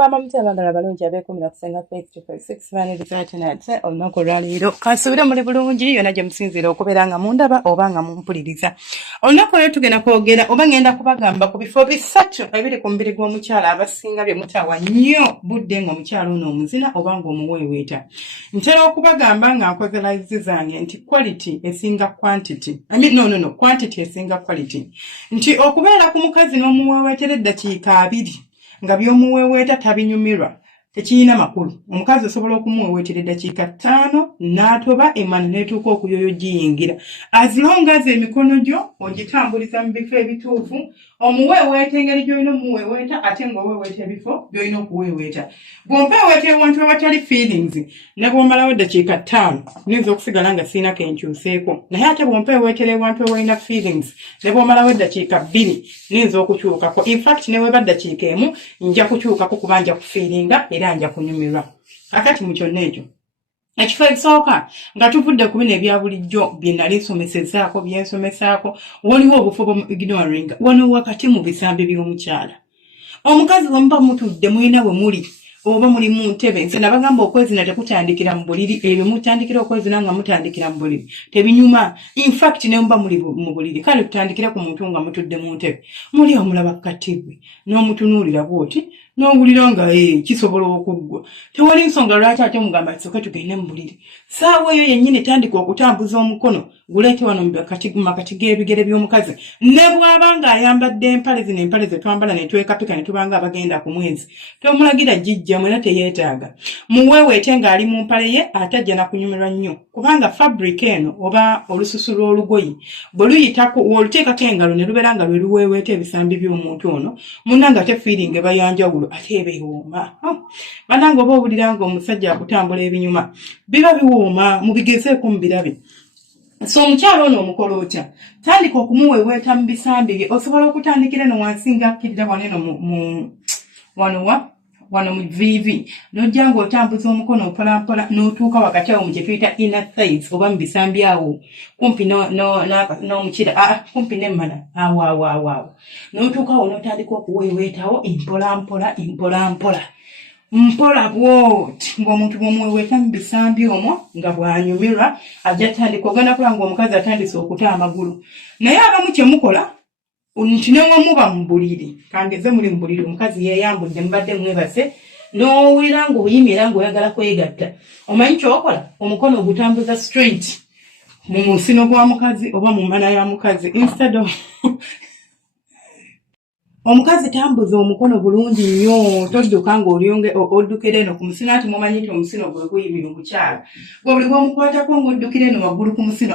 mukama mutabagala balungi abeekumira kusenga face to face 6 vanity satinate olunaku olwaleero kansubire muli bulungi yonna gye musinziira okubeera nga mundaba oba nga mumpuliriza. Olunaku olwo tugenda kwogera oba ngenda kubagamba ku bifo bisatu ebiri ku mubiri gw'omukyala abasinga bye mutawa nnyo budde ng'omukyala ono omuzina oba ng'omuweeweeta. Ntera okubagamba nga nkoze live zange nti quality esinga quantity. Quantity esinga quality. Nti okubeera ku mukazi n'omuweeweetera eddakiika 2 nga by'omuweeweeta tabinyumirwa tekiyina makulu. Omukazi osobola okumuweeweetera eddakiika 5 n'atoba emana n'etuuka okuyoyo giyingira. As long as emikono gyo ogitambuliza mu bifo ebituufu, omuweeweeta engeri gy'olina omuweeweeta ate ng'oweeweeta ebifo by'olina okuweeweeta. Bw'ompeeweeta ewantu awatali feelings ne bw'omalawo eddakiika 5 niyinza okusigala nga sirina kenkyuseeko. Naye ate bw'ompeeweetera ewantu ewalina feelings ne bw'omalawo eddakiika 2 niyinza okukyukako. In fact ne weba eddakiika 1 nja kukyukako kuba nja kufiiringa era nja kunyumirwa. Kakati mu kyonna ekyo ekifo ekisooka nga tuvudde ku bino ebya bulijjo bye nali nsomesezzaako byensomesaako waliwo obufu bwa ignoring wano wakati mu bisambi by'omukyala. Omukazi bwemuba mutudde mulina we muli oba muli mu ntebe nze nabagamba okwezina tekutandikira mu buliri ebyo mutandikira okwezina nga mutandikira mu buliri tebinyuma. In fact ne muba muli mu buliri kale tutandikira ku muntu nga mutudde mu ntebe muli omulaba katibwe n'omutunuulira bwoti n'owulira nga kisobola okuggwa. Tewali nsonga lwaki ate mugamba kisoke tugende mu buliri. Saawa eyo yennyini tandika okutambuza omukono guleete wano mu makati g'ebigere by'omukazi. Ne bw'aba ng'ayambadde empale zino empale ze twambala ne twekapika ne tubanga abagenda ku mwezi tomulagira jjijja mwena teyeetaaga. Muweeweete ng'ali mu mpale ye atajja na kunyumirwa nnyo kubanga fabric eno oba olususu lw'olugoyi bwe luyitako woluteekako engalo ne lubeera nga lwe luweeweeta ebisambi by'omuntu ono munna nga tefiiringa ebayanjawulo ate eba ewooma. Bannange oba owulira nga omusajja akutambula ebinyuma biba biwooma mubigezeeko mubirabe. So omukyala ono omukola otya? Tandika okumuweeweeta mu bisambi bye. Osobola okutandikira eno wansi ng'akkirira wano mu VV n'ojja ng'otambuza omukono mpolampola n'otuuka wakati awo mu kye tuyita inner thighs oba mu bisambi awo kumpi n'omukira kumpi n'emmana awo n'otuuka awo n'otandika okuweeweetawo mpola bwoti ng'omuntu bw'omuweeweeta mu bisambi omwo nga bw'anyumirwa ajja tandika ogenda kulaba ng'omukazi atandise okuta amagulu. Naye abamu kye mukola nti ne muba mu buliri kangeze muli mu buliri omukazi yeeyambudde mubadde mwebase n'owulira ng'oyimira ng'oyagala kwegatta. Omanyi ky'okola omukono ogutambuza straight mu musino gwa mukazi oba mu mana ya mukazi instead of omukazi tambuza omukono bulungi nnyo todduka ng'olyonge oddukira eno ku musino ati mumanyi nti omusino gwe guyimira omukyala gwe buli bw'omukwatako ng'oddukira eno waggulu ku musino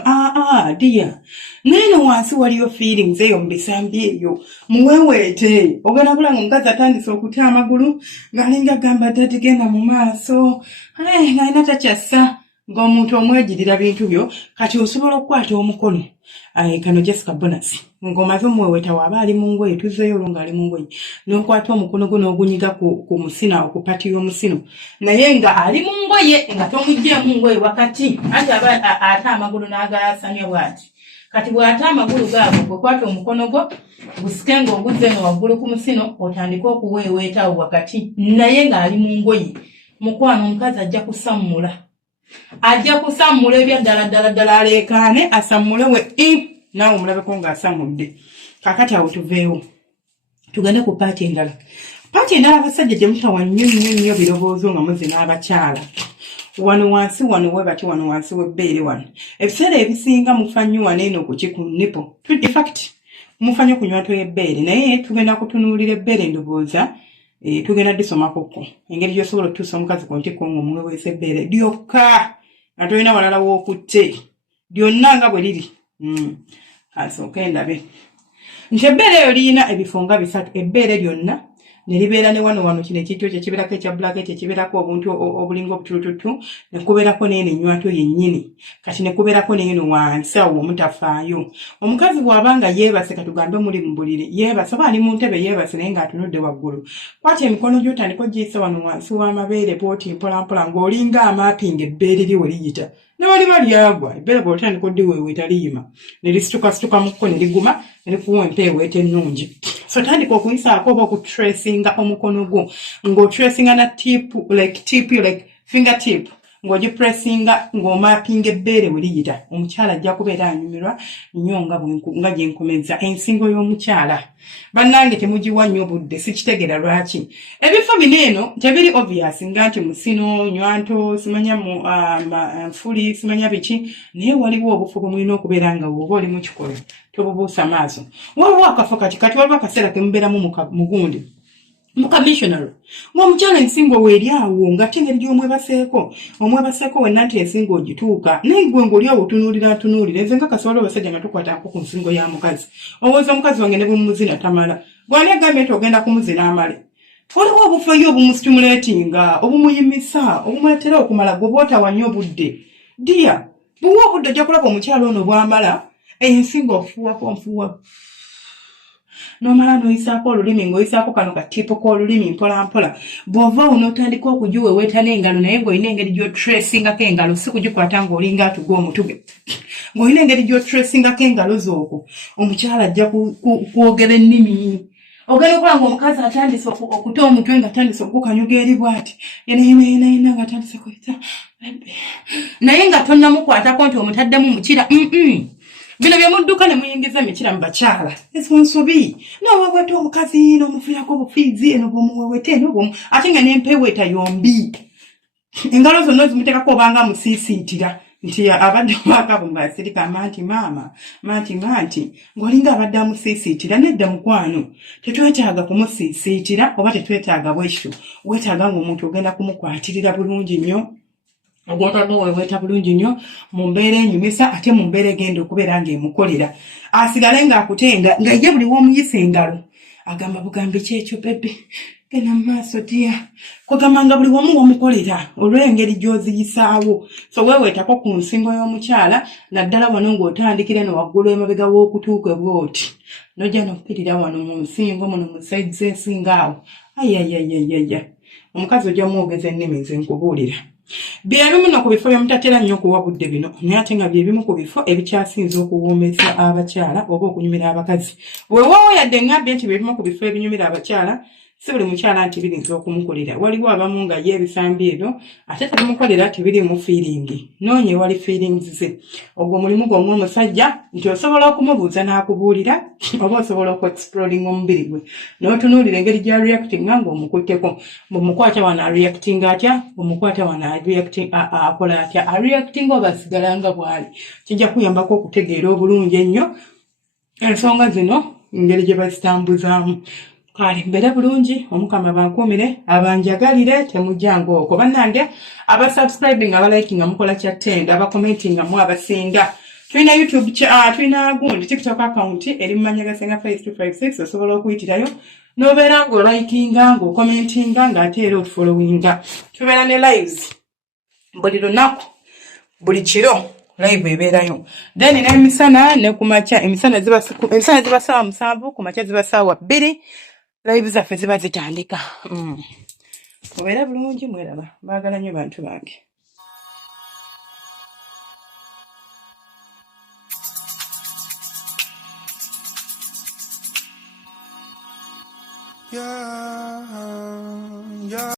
diya n'eno wansi waliyo feelings eyo mu bisambi eyo muweeweete. Ogenda kulanga omukazi atandise okuta amagulu ng'alinga gamba ddati genda mu maaso ng'alina takyassa ng'omuntu omwegirira bintu byo kati osobola okukwata omukono kano Jessica bonus ng'omaze omuweeweeta waaba ali mu ngoye tuzzeeyo olwo ng'ali mu ngoye n'okwata omukono gwo n'ogunyiga ku musina okupati y'omusino naye nga ali mu ngoye nga tomuggyemu ngoye wakati ate ate amagulu n'agaasamya bw'ati. Kati bw'ata amagulu gaabo gwekwata omukono gwo gusike ng'oguzze no waggulu ku musino otandike okuweeweetawo wakati naye ng'ali mu ngoye. Mukwano omukazi ajja kusammula ebya ddala aleekaane asammule we naawe omulabeko ng'asammudde. Kakati awo tuveewo tugende ku paati endala. Paati endala abasajja gye mutawa nnyo birowoozo nga muzina abakyala wano wansi wano webati wano wansi w'ebbeere wano ebiseera ebisinga mufa nnyo wano eno ku kiku nipo. In fact mufa nnyo ku nywato y'ebbeere naye tugenda kutunuulira ebbeere ndowooza tugenda disomako engeri gy'osobola okutuusa omukazi ku ntikko ng'omuweeweesa ebbeere lyokka nga tolina walala w'okutte lyonna nga bwe liri. Asooke ndabe nti ebbeere eyo liyina ebifo nga 3 ebbeere lyonna ne libeera ne wano kino ekityo kye kibeerako ekya black ekyo kibeerako obuntu obulinga obutulututu ne kubeerako n'eno ennywato yennyini kati ne kubeerako n'eno wansi awo omutafaayo. Omukazi bw'abanga yeebase katugambe muli mu buliri yeebase oba ali mu ntebe yeebase naye ng'atunudde waggulu kwati emikono gy'otandika ogiyisa wano wansi w'amabeere bw'oti mpolampola ng'olinga amaapinga ebbeere lye we liyita ne waliba lyagwa ebbeere bw'otandika oddiweeweeta liyima ne lisituka mukko ne liguma ne likuwa empeeweeta ennungi. So tandika okuyisaako oba okutracinga omukono gwo ng'otracinga na tip like fingertip ng'ogipressinga ng'omapinga ebbeere we liyita omukyala ajja kubeera anyumirwa nnyo nga gye nkomeza ensingo y'omukyala bannange temugiwa nnyo budde sikitegeera lwaki ebifo bino eno tebiri obvious nga nti musino nywanto simanya nfuli simanya biki naye waliwo obufu bwe mulina okubeera nga bw'oba oli mu kikolo tobubuusa maaso waliwo akafo kati waliwo akaseera kemubeeramu mu gundi mukammissionary ng'omukyala ensingo weeri awo ng'ate engeri gy'omwebaseeko wenna nti ensingo ogituuka naye gwe ng'oli awo otunuulira nze nga kasobola abasajja nga tukwatako ku nsingo ya mukazi owooza omukazi wange ne bumuzina tamala gwani agambye nti ogenda kumuzina amale waliwo obufeyo obumustimulatinga obumuyimisa obumuletera okumala gwe bw'otawa nnyo budde diya buwa obudde ojja kulaba omukyala ono bw'amala ensingo ofuuwako nomala noyisaako olulimi ng'oyisaako kano katiipo k'olulimi mpolampola bw'ova unootandika okugiweweeta n'engalo naye ng'olina engeri gy'otracingako engalo si kugikwata ng'olinga atuga omutuge ng'olina engeri gy'otracingako engalo z'okwo omukyala ajja kwogera ennimi ogenda okuba ng'omukazi atandise okuta omutwe ng'atandise okukanyuga eri bw'ati yenayena ng'atandise kweta naye nga tonnamukwatako nti omutaddemu mukira bino bye mudduka ne muyingiza emikira mu bakyala ensonsobi n'oweweta omukazi n'omufiirako obufiizi eno bw'omuweweta eno ate nga n'empeweeta yombi engalo zonna zimuteekako obanga musiisiitira nti abadde wakabu ng'asirika manti maama manti ng'olinga abadde amusiisiitira nedda mukwano tetwetaaga kumusiisiitira oba tetwetaaga bwekityo weetaaga ng'omuntu ogenda kumukwatirira bulungi nnyo ogenda n'oweweta bulungi nnyo mu mbeera enyumisa ate mu mbeera egenda okubeera ng'emukolera asigale ng'akutenga nga ye buli w'omuyisa engalo agamba bugambi kyekyo bebe genda mu maaso dya kugamba nga buli wamu wamukolera olw'engeri gy'oziyisaawo so weeweetako ku nsingo y'omukyala naddala wano ng'otandikira ne waggulu emabega w'okutuuka bw'oti nojja n'okkirira wano mu nsingo muno mu saizi ensingaawo ayayayayaya omukazi ojja mwogeza ennimi nze nkubuulira byebimu no ku bifo byemutatera nnyo okuwa budde bino naye ate nga byebimu ku bifo ebikyasinza okuwoomesa abakyala oba okunyumira abakazi weewaawo yadde ngambye nti byebimu ku bifo ebinyumira abakyala si buli mukyala nti birinza okumukolera waliwo abamu nga ye ebisambi ebyo ate tebimukolera tibirimu feelingi noonya ewali feelings ze ogwo mulimu gw'omu omusajja nti osobola okumubuuza n'akubuulira oba osobola okuexploring omubiri gwe n'otunuulira engeri gya reactinga ng'omukutteko bw'omukwata wano areactinga atya bw'omukwata wano akola atya areactinga oba asigala nga bw'ali kijja kuyambako okutegeera obulungi ennyo ensonga zino engeri gye bazitambuzaamu kale mbeere bulungi omukama bankuumire abanjagalire temujjanga okwo bannange abasubscribing abalikinga mukola kyattenda abakomentinga mu abasinga tulina youtube tulina gundi tiktok account eri mumanyagasenga face 256 osobola okuyitirayo n'obeera ng'olikinga ng'okomentinga ng'ate era otufollowinga tubeera ne lives buli lunaku buli kiro live ebeerayo then n'emisana ne kumakya emisana ziba saawa 7 kumakya ziba saawa 2 live zaffe ziba zitandika mubeere bulungi mweraba baagala nnyo bantu bange